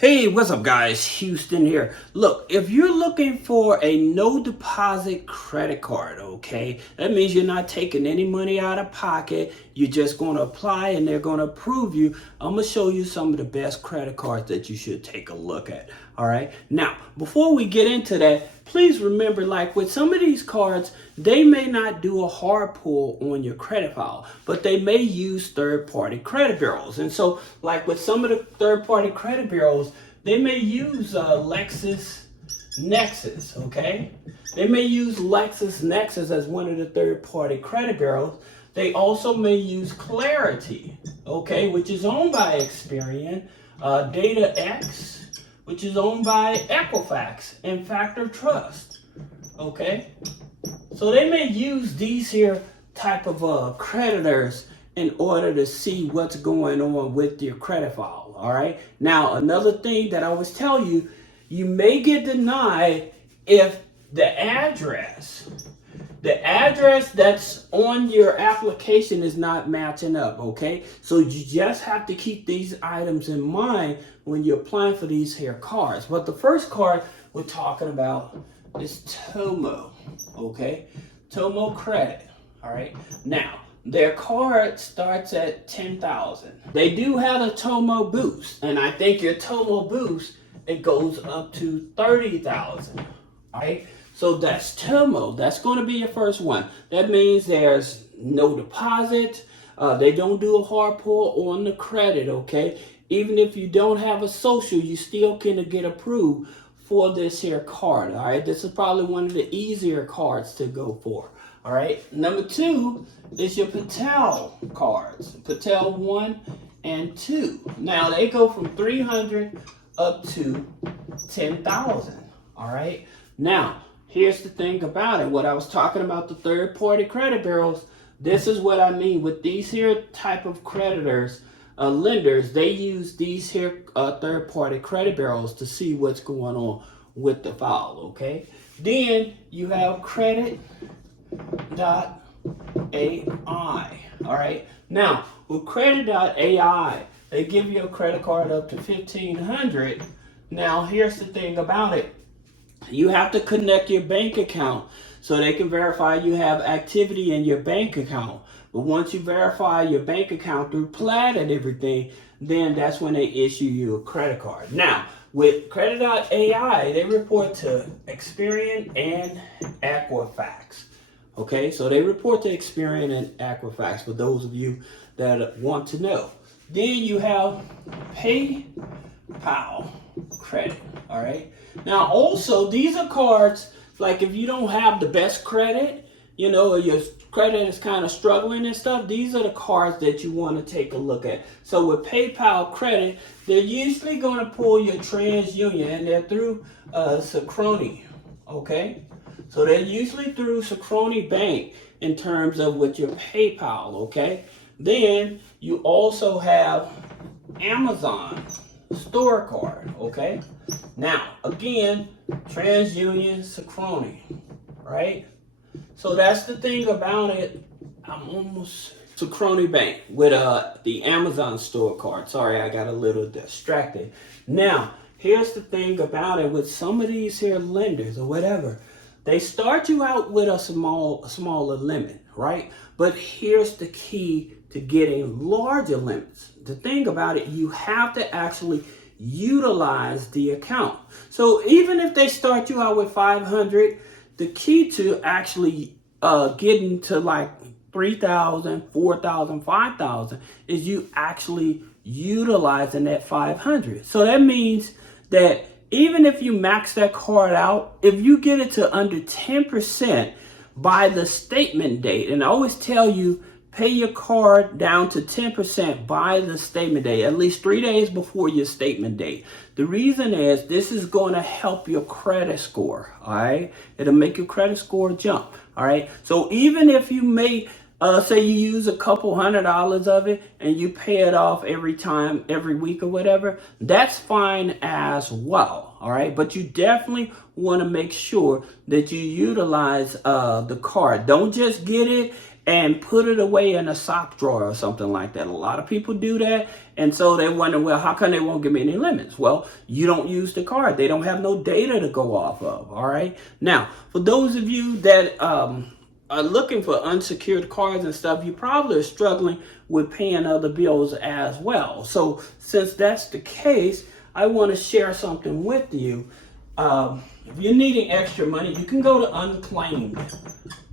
Hey, what's up guys? Houston here. Look, if you're looking for a no deposit credit card, okay, that means you're not taking any money out of pocket. You're just going to apply and they're going to approve you. I'm going to show you some of the best credit cards that you should take a look at. All right. Now, before we get into that, please remember, like with some of these cards, they may not do a hard pull on your credit file, but they may use third-party credit bureaus. And so, like with some of the third-party credit bureaus, they may use LexisNexis, okay? They may use LexisNexis as one of the third-party credit bureaus. They also may use Clarity, okay, which is owned by Experian, DataX, which is owned by Equifax, and Factor Trust, okay? So they may use these here type of creditors in order to see what's going on with your credit file, all right? Now, another thing that I always tell you, you may get denied if the address that's on your application is not matching up, okay? So you just have to keep these items in mind when you're applying for these here cards. But the first card we're talking about is Tomo, okay? Tomo Credit, all right? Now, their card starts at $10,000. They do have a Tomo Boost, and I think your Tomo Boost, it goes up to $30,000, all right? So that's Tomo. That's going to be your first one. That means there's no deposit. They don't do a hard pull on the credit, okay? Even if you don't have a social, you still can get approved for this here card, all right? This is probably one of the easier cards to go for, all right? Number two is your Patel cards, Patel 1 and 2. Now, they go from 300 up to 10,000, all right? Now, here's the thing about it. What I was talking about, the third-party credit bureaus, this is what I mean with these here type of creditors, lenders. They use these here third-party credit bureaus to see what's going on with the file, okay? Then you have Credit.ai, all right? Now, with Credit.ai, they give you a credit card up to $1,500. Now, here's the thing about it. You have to connect your bank account so they can verify you have activity in your bank account. But once you verify your bank account through Plaid and everything, then that's when they issue you a credit card. Now, with Credit.ai, they report to Experian and Equifax. Okay, so they report to Experian and Equifax for those of you that want to know. Then you have PayPal Credit, all right? Now, also, these are cards, like if you don't have the best credit, you know, or your credit is kind of struggling and stuff, these are the cards that you want to take a look at. So with PayPal Credit, they're usually going to pull your TransUnion, and they're through Synchrony, okay? So they're usually through Synchrony Bank in terms of with your PayPal, okay? Then you also have Amazon Store Card, okay? Now, again, TransUnion, Synchrony, right? So that's the thing about it. I'm almost Synchrony Bank with the Amazon Store Card. Sorry, I got a little distracted. Now, here's the thing about it with some of these here lenders or whatever. They start you out with a smaller limit, right? But here's the key to getting larger limits. The thing about it, you have to actually utilize the account. So even if they start you out with 500, the key to actually getting to like 3,000, 4,000, 5,000 is you actually utilizing that 500. So that means that even if you max that card out, if you get it to under 10% by the statement date, and I always tell you, pay your card down to 10% by the statement date, at least 3 days before your statement date. The reason is this is going to help your credit score, all right? It'll make your credit score jump, all right? So even if you may, say you use a couple $100 of it and you pay it off every time, every week or whatever, that's fine as well, all right? But you definitely want to make sure that you utilize the card. Don't just get it and put it away in a sock drawer or something like that. A lot of people do that, and so they wonder, well, how come they won't give me any limits? Well, you don't use the card. They don't have no data to go off of, all right? Now, for those of you that are looking for unsecured cards and stuff, you probably are struggling with paying other bills as well. So since that's the case, I want to share something with you. If you're needing extra money, you can go to Unclaimed,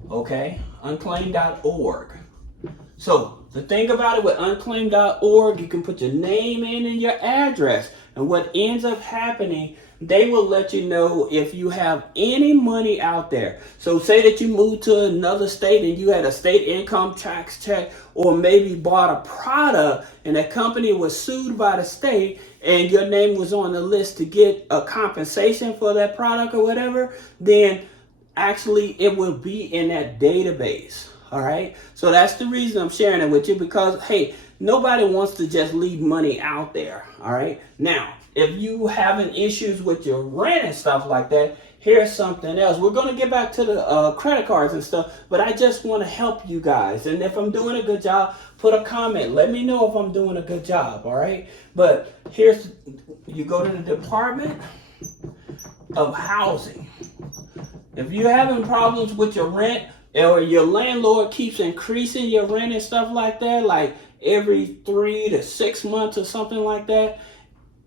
okay? Unclaimed.org. So the thing about it with Unclaimed.org, you can put your name in and your address. And what ends up happening, they will let you know if you have any money out there. So say that you moved to another state and you had a state income tax check, or maybe bought a product and that company was sued by the state and your name was on the list to get a compensation for that product or whatever, then actually it will be in that database. All right. So that's the reason I'm sharing it with you, because, hey, nobody wants to just leave money out there. All right. Now, if you having issues with your rent and stuff like that, here's something else. We're going to get back to the credit cards and stuff, but I just want to help you guys. And if I'm doing a good job, put a comment. Let me know if I'm doing a good job. All right. But here's, you go to the Department of Housing. If you're having problems with your rent, or your landlord keeps increasing your rent and stuff like that, like every 3 to 6 months or something like that,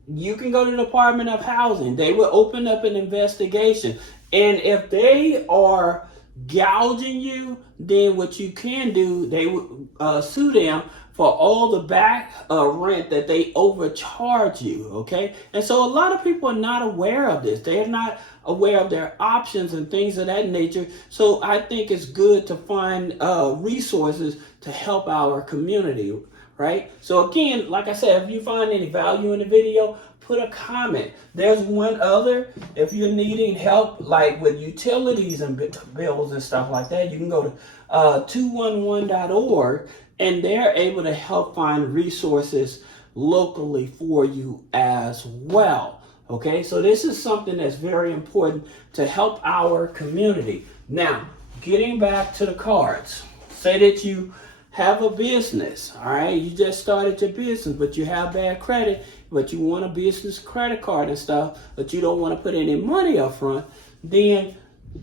you can go to the Department of Housing. They will open up an investigation. And if they are gouging you, then what you can do, they will sue them for all the back rent that they overcharge you, okay? And so a lot of people are not aware of this. They're not aware of their options and things of that nature. So I think it's good to find resources to help our community, right? So again, like I said, if you find any value in the video, put a comment. There's one other, if you're needing help like with utilities and bills and stuff like that, you can go to 211.org, and they're able to help find resources locally for you as well. Okay, so this is something that's very important to help our community. Now, getting back to the cards, say that you have a business, all right? You just started your business, but you have bad credit, but you want a business credit card and stuff, but you don't want to put any money up front, then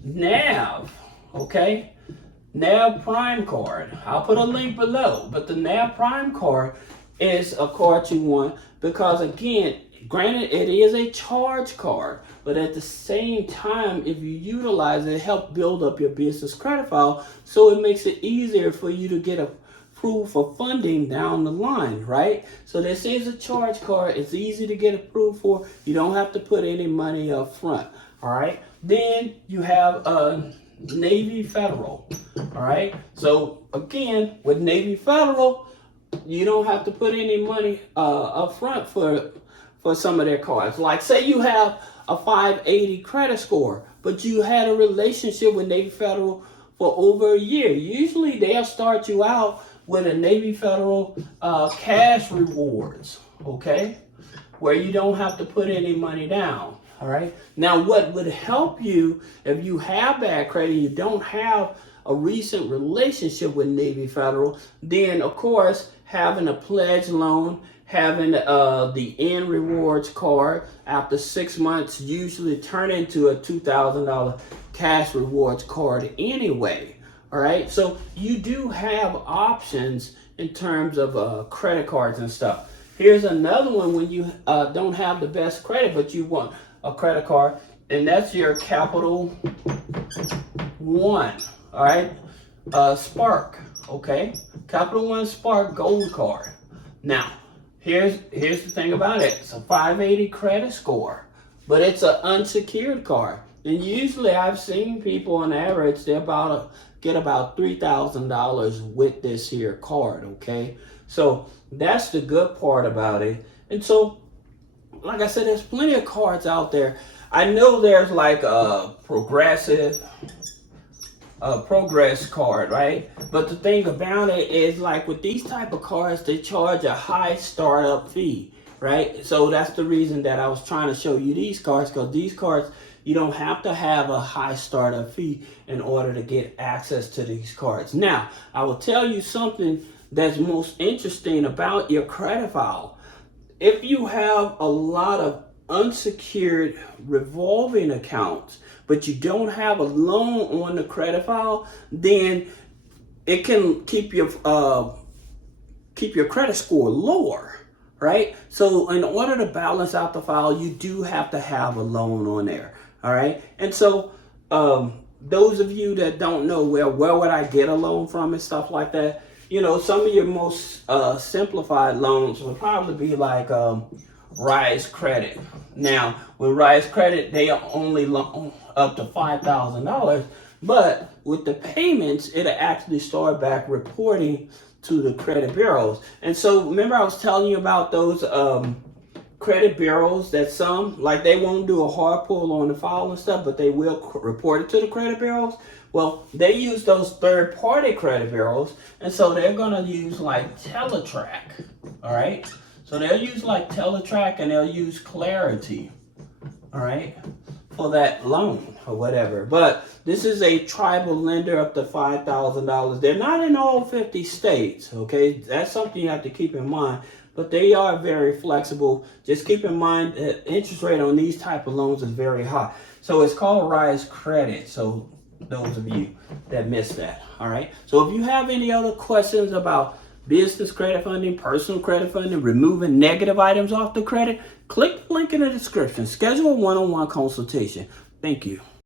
NAV, okay? NAV Prime card. I'll put a link below, but the NAV Prime card is a card you want because, again, granted, it is a charge card, but at the same time, if you utilize it, help build up your business credit file, so it makes it easier for you to get approved for funding down the line, right? So this is a charge card. It's easy to get approved for. You don't have to put any money up front, all right? Then you have Navy Federal, all right? So again, with Navy Federal, you don't have to put any money up front for some of their cards. Like say you have a 580 credit score, but you had a relationship with Navy Federal for over a year. Usually they'll start you out with a Navy Federal cash rewards, okay? Where you don't have to put any money down, all right? Now what would help you if you have bad credit, you don't have a recent relationship with Navy Federal, then of course having a pledge loan, having the N rewards card after 6 months usually turn into a $2,000 cash rewards card anyway. All right, so you do have options in terms of credit cards and stuff. Here's another one when you don't have the best credit, but you want a credit card, and that's your Capital One. All right, Spark. Okay, Capital One Spark Gold Card. Now, here's the thing about it. It's a 580 credit score, but it's an unsecured card. And usually I've seen people on average, they're get about $3,000 with this here card, okay? So that's the good part about it. And so, like I said, there's plenty of cards out there. I know there's like a Progress card, right? But the thing about it is, like with these type of cards, they charge a high startup fee, right? So that's the reason that I was trying to show you these cards, because these cards, you don't have to have a high startup fee in order to get access to these cards. Now, I will tell you something that's most interesting about your credit file. If you have a lot of unsecured revolving accounts, but you don't have a loan on the credit file, then it can keep your credit score lower, right? So in order to balance out the file, you do have to have a loan on there, all right? And so those of you that don't know where would I get a loan from and stuff like that, you know, some of your most simplified loans would probably be like Rise Credit. Now, with Rise Credit, they only loan up to $5,000, but with the payments, it'll actually start back reporting to the credit bureaus. And so remember I was telling you about those credit bureaus that some, like, they won't do a hard pull on the file and stuff, but they will report it to the credit bureaus. Well, they use those third-party credit bureaus, and so they're gonna use like Teletrack, all right? So they'll use like Teletrack, and they'll use Clarity, all right, for that loan or whatever. But this is a tribal lender up to $5,000. They're not in all 50 states, okay? That's something you have to keep in mind. But they are very flexible. Just keep in mind that interest rate on these type of loans is very high. So it's called Rise Credit. So those of you that missed that, all right? So if you have any other questions about business credit funding, personal credit funding, removing negative items off the credit, click the link in the description. Schedule a one-on-one consultation. Thank you.